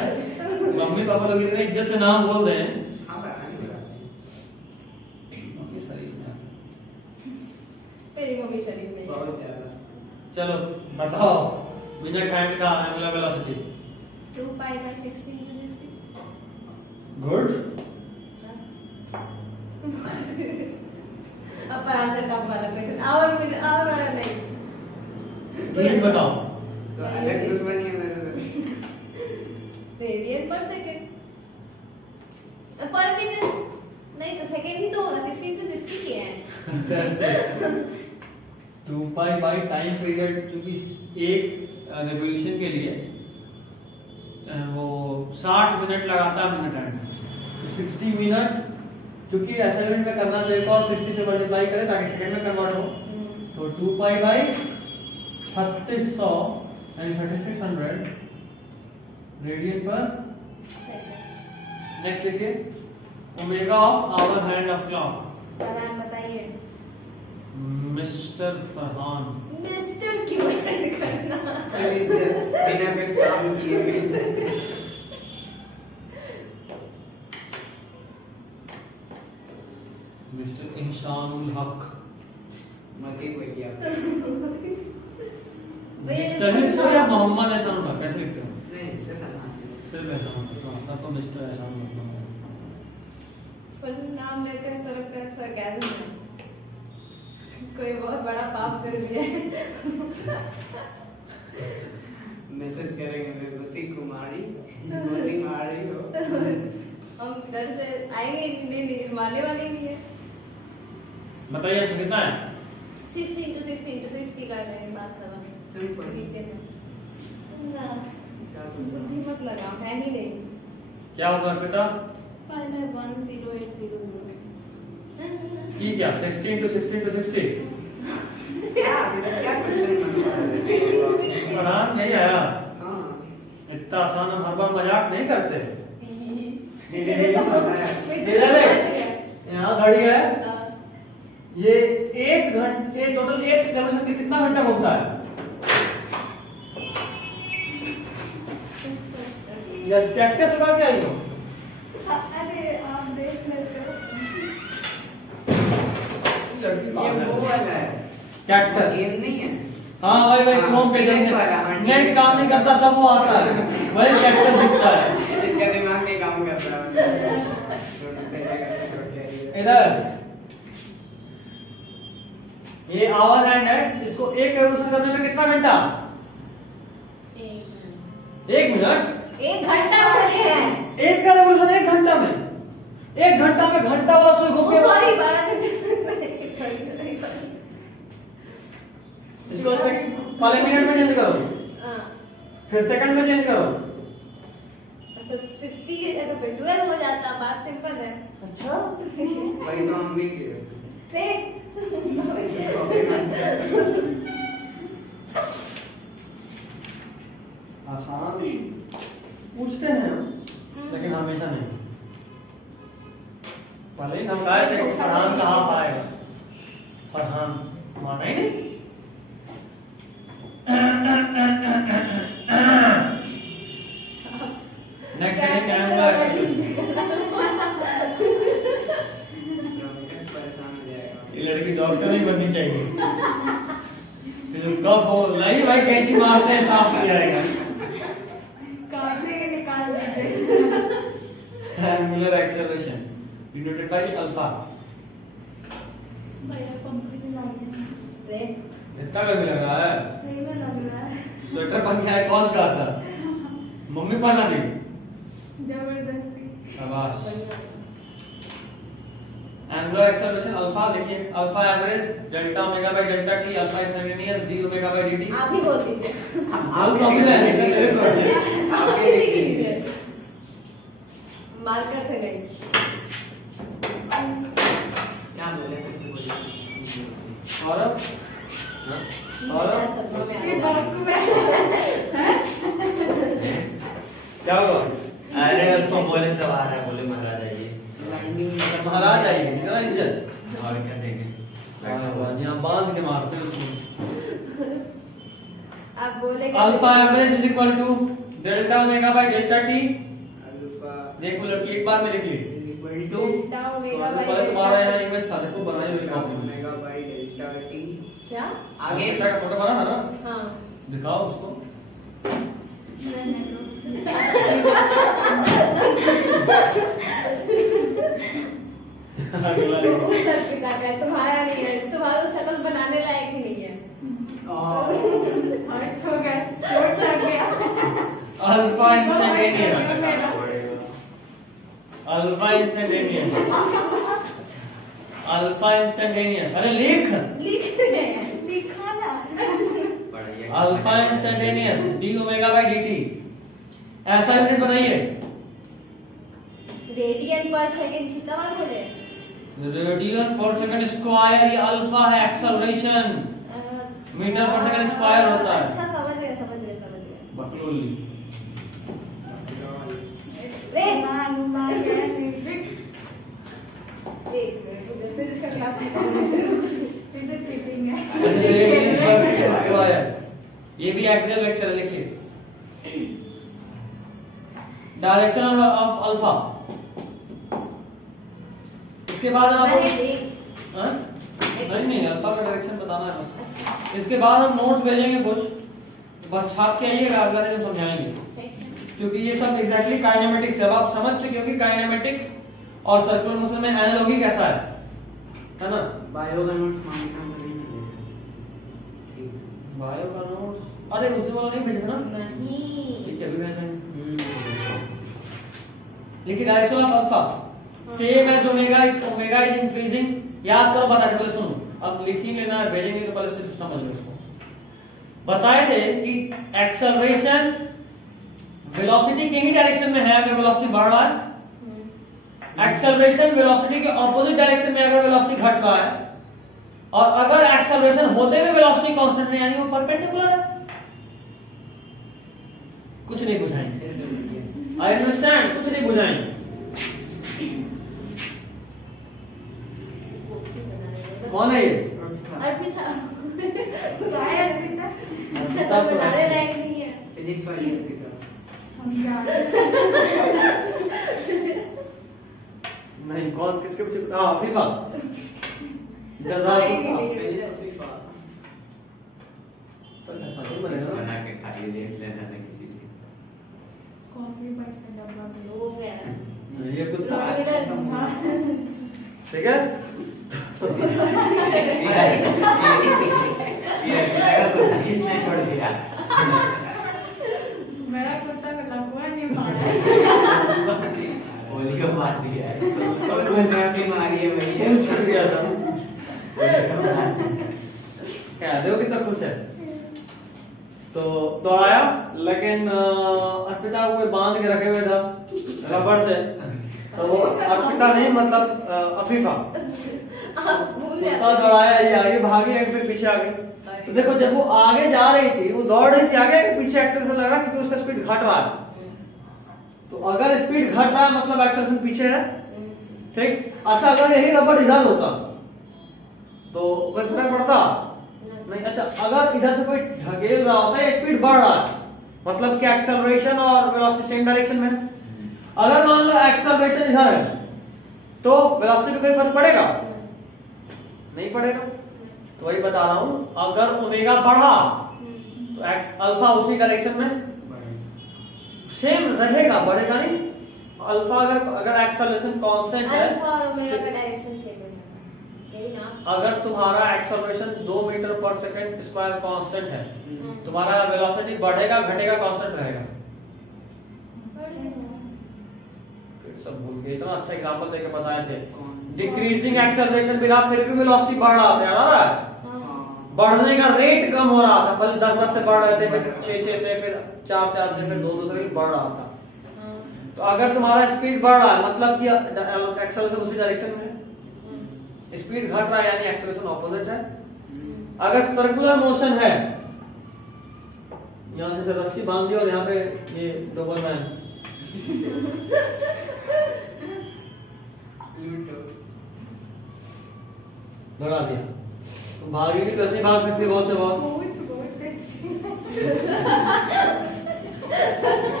मम्मी पापा लोग इतने इज्जत से नाम बोल रहे हैं। हाँ बताने बुलाते हैं। मम्मी शरीफ में मेरी मम्मी शरीफ नहीं है। बहुत ज्यादा। चलो बताओ मिनट हैंड का angular velocity. 2 pi by 60 into 60। Good. अब पर आंसर टॉप वाला क्वेश्चन और वाला नहीं। हिंट बताओ। तो अलग दुश्मनी है मेरे से। रेडियन पर सेकंड पर मिनट नहीं तो सेकंड ही तो होगा 60 into 60 की है। That's it. 2 pi by time period क्योंकि एक रेवोल्यूशन के लिए वो 60 मिनट लगाता है मिनट हैंड। तो 60 मिनट क्योंकि असाइनमेंट में करना तो एक और 60 से मल्टीप्लाई करें ताकि सेकंड में कन्वर्ट हो। तो 2 पाई बाई 3600 यानी 3600 रेडियन पर सेकंड। नेक्स्ट देखिए omega of our hand of clock. Farhan बताइए। मिस्टर फरहान। मिस्टर क्यों ऐड करना? बिना कुछ काम किए भी। मिस्टर इंशानुल हक। मत ही कोई किया। मिस्टर लिखते हो या मोहम्मद एहसानुल हक कैसे लिखते हो? नहीं सिर्फ फरहान। सिर्फ एहसानुल हक। तब तो मिस्टर एहसानुल हक। फुल नाम लेते हैं तो लगता है सरकाज़म है। कोई बहुत बड़ा पाप कर दिया है। मैसेज करेंगे मैं गुती कुमारी गुती मारी हो। हम डर से आएंगे नहीं मारने वाले नहीं है। बताइए तो कितना है? 60 into 60 into 60 कर देंगे बात खत्म। सिंपल। नीचे में ना क्या बुद्धि मत लगाओ है ही नहीं। क्या होगा अर्पिता? 5.10800। ये क्या 60 into 60 into 60? क्या क्या क्वेश्चन बन रहा है? फरहान यही आया। हाँ। इतना आसान हम हर बार मजाक नहीं करते। यहाँ घड़ी है। ये 1 घंटे टोटल एक रेवोल्यूशन के कितना घंटा घूमता है? ये प्रैक्टिस होगा क्या ये? अरे आप देख लेते हो। लड़की ये पागल वो है। वाला है। कैक्टस। गेम नहीं है। हाँ भाई भाई क्रोम पे T-Rex वाला, हाँ, नेट T-Rex काम नहीं करता तब वो आता है। वही कैक्टस दिखता है। इसका दिमाग नहीं काम करता। इधर ये आवर हैंड है। इसको एक रेवोल्यूशन करने में कितना घंटा? 1 मिनट। 1 घंटा होते हैं। एक का रेवोल्यूशन 1 घंटा में। 1 घंटा में घंटा वाला सुई घूम के सॉरी 12 घंटे। इसको पहले मिनट में चेंज करो, फिर सेकंड में चेंज करो। तो 60 की जगह पे 12 हो जाता। बात सिंपल है। अच्छा वही तो हम भी किए। देख आसान पूछते हैं हम, लेकिन हमेशा नहीं। पहले ही हम कहा थे फरहान कहाँ पाएगा। फरहान माना ही नहीं। नेक्स्ट है कैमरा एक्सप्रेशन। परेशान हो जाएगा। ये लड़की डॉक्टर नहीं बननी चाहिए। ये जो कफ हो नहीं भाई कैंची मारते हैं साफ हो जाएगा। काटने के निकाल दीजिए। Angular acceleration denoted by alpha. भैया पंप नहीं लाए। इतना गर्मी लग रहा है। सही में लग रहा है। स्वेटर पहन के आए कौन कहता? मम्मी पहना दी। जबरदस्ती। शाबाश। एंगुलर एक्सेलरेशन अल्फा देखिए। Alpha average delta omega by delta T. Alpha instantaneous D omega by dt। आप ही बोल दीजिए। आप तो अभी नहीं तेरे को आप ही लिख लीजिए। मार्कर से नहीं। क्या बोले फिर से बोलिए। और क्या हुआ? अरे उसको बोले तो आ रहा है, बोले महाराज आइए। महाराज आइए निकला इज्जत। और क्या देंगे? यहाँ बांध के मारते हैं उसको। आप बोले alpha average is equal to delta omega by delta T. Alpha देखो लड़की एक बार में लिख ली। Is equal equal to delta omega by पहले तुम्हारा यहाँ इमेज था, देखो बनाई हुई कॉपी में। Omega by delta T. क्या? आगे का फोटो बना था ना, हाँ दिखाओ उसको। वो सर पिता का है, तुम्हारा नहीं है, तुम्हारा तो शक्ल बनाने लायक ही नहीं है। हर्ट हो गया, चोट लग गया। Alpha instantaneous, alpha instantaneous, alpha instantaneous. अरे लिख दिखा ना। Alpha instantaneous D omega by dt। ऐसा यूनिट बनाइए, रेडियन पर सेकंड कितना बार बोले? रेडियन पर सेकंड स्क्वायर, ये अल्फा है एक्सेलरेशन, मीटर पर सेकंड स्क्वायर होता है। अच्छा समझ गए। बकलोली। फिजिक्स का क्लास में इधर चीटिंग है। रेडियन पर सेकंड स्क्वायर, ये भी एक्सियल वेक्टर लिखिए। Direction of alpha. इसके बाद हम आपको नहीं अल्फा का डायरेक्शन बताना है बस। अच्छा इसके बाद हम नोट्स भेजेंगे कुछ, बस छाप के आइएगा, अगला दिन हम समझाएंगे, क्योंकि ये सब एग्जैक्टली काइनेमेटिक्स है। अब आप समझ चुके हो कि काइनेमेटिक्स और सर्कुलर मोशन में एनालॉजी कैसा है ना। बायो का नोट्स मांगना नहीं। बायो का नोट्स, अरे उस दिन वाला नहीं भेजा ना, नहीं ठीक है अभी भेज देंगे। लिखिए direction of alpha same as omega, omega is increasing. याद करो, बताते पहले सुनो, अब लिख ही लेना है, भेजेंगे तो पहले से समझ लो इसको। बताए थे कि एक्सेलरेशन वेलोसिटी के ही डायरेक्शन में है अगर वेलोसिटी बढ़ रहा है, एक्सेलरेशन वेलोसिटी के ऑपोजिट डायरेक्शन में अगर वेलोसिटी घट रहा है, और अगर एक्सेलरेशन होते हुए वेलोसिटी कांस्टेंट है यानी वो परपेंडिकुलर है। कुछ नहीं बुझाएंगे, आई अंडरस्टैंड, कुछ नहीं बुझाएंगे। कौन है ये? अर्पिता काय अर्पिता? शक्ल बनाने लायक नहीं है। फिजिक्स वाली अर्पिता। हम जानते नहीं, कौन किसके पीछे? हाँ फीफा। फिलोसफीफा। तो ऐसा नहीं बनेगा। बना के खाली लेट लेना ना किसी के। कॉफी बच में डब्बा में। हो गया ये कुत्ता, रोड ठीक है। किसने छोड़ दिया? मेरा कुत्ता को लकुआ नहीं मारा। पोलियो मार दिया है इसको। और कोई नया बीमारी है भैया। खून छूट गया था। क्या देखो कितना खुश है। तो दौड़ाया, लेकिन अर्पिता को कोई बांध के रखे हुए था रबड़ से, तो वो अर्पिता नहीं मतलब अफीफा। कुत्ता दौड़ाया, ये आगे भागी, एक फिर पीछे आ गई। तो देखो जब वो आगे जा रही थी, वो दौड़ रही थी आगे, पीछे एक्सेलरेशन लग रहा क्योंकि उसका स्पीड घट रहा है। तो अगर स्पीड घट रहा है मतलब एक्सेलरेशन पीछे है, ठीक। अच्छा अगर यही रबड़ इधर होता तो कोई फर्क पड़ता नहीं। अच्छा अगर इधर से कोई ढकेल रहा होता है, स्पीड बढ़ रहा है, मतलब कि एक्सेलरेशन और वेलोसिटी सेम डायरेक्शन में है। अगर मान लो एक्सेलरेशन इधर है तो वेलोसिटी पे कोई फर्क पड़ेगा? नहीं पड़ेगा। तो वही बता रहा हूं, अगर ओमेगा बढ़ा तो अल्फा उसी डायरेक्शन में सेम रहेगा, बढ़ेगा नहीं। अल्फा अगर एक्सेलरेशन कांस्टेंट है, अल्फा और ओमेगा का डायरेक्शन सेम है, यही ना। अगर तुम्हारा एक्सेलरेशन 2 मीटर पर सेकंड स्क्वायर कांस्टेंट है, तुम्हारा वेलोसिटी बढ़ेगा घटेगा कांस्टेंट रहेगा? फिर सब भूल गए। इतना अच्छा एग्जांपल देके बताए थे। डिक्रीजिंग एक्सेलरेशन भी रहा, फिर भी वेलोसिटी बढ़ रहा था, याद आ रहा है? बढ़ने का रेट कम हो रहा था, पहले 10-10 से बढ़ रहे थे, फिर 6-6 से, फिर 4-4 से, फिर 2-2 से बढ़ रहा था। तो अगर तुम्हारा स्पीड बढ़ रहा है मतलब कि एक्सेलरेशन उसी डायरेक्शन में है, स्पीड घट रहा है यानी एक्सेलरेशन ऑपोजिट है। अगर सर्कुलर मोशन है, यहां से रस्सी बांध दी और यहाँ पे ये डबल मैन दौड़ा दिया, तो भागेगी तो ऐसे भाग सकती है बहुत से बहुत।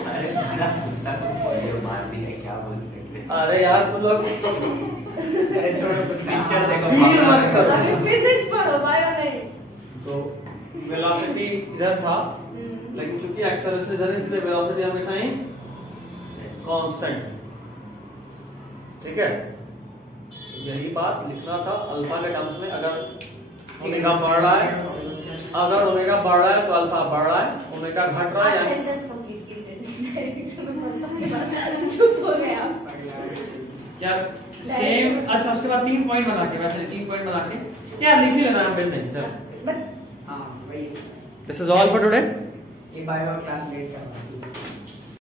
अरे कुत्ता तो पोलियो मार दिया, क्या बोल सकते हैं। अरे यार तुम लोग अरे छोड़ो पिक्चर देखो फील मत करो। अभी फिजिक्स पढ़ो बायो नहीं। तो वेलोसिटी इधर था, लेकिन चूंकि एक्सेलरेशन इधर है इसलिए वेलोसिटी हमेशा ही कांस्टेंट। ठीक है, यही बात लिखना था अल्फा के टर्म्स में। अगर ओमेगा बढ़ रहा है, अगर ओमेगा बढ़ रहा है तो अल्फा बढ़ रहा है, ओमेगा घट रहा है यानी सेंटेंस कंप्लीट कीजिए। चुप हो गए आप। क्या सेम। अच्छा उसके बाद 3 पॉइंट बना के, वैसे 3 पॉइंट बना के यार लिख ही लेना है, बिल नहीं। चल हाँ वही this is all for today. ये बायो क्लास लेट कर रहा है।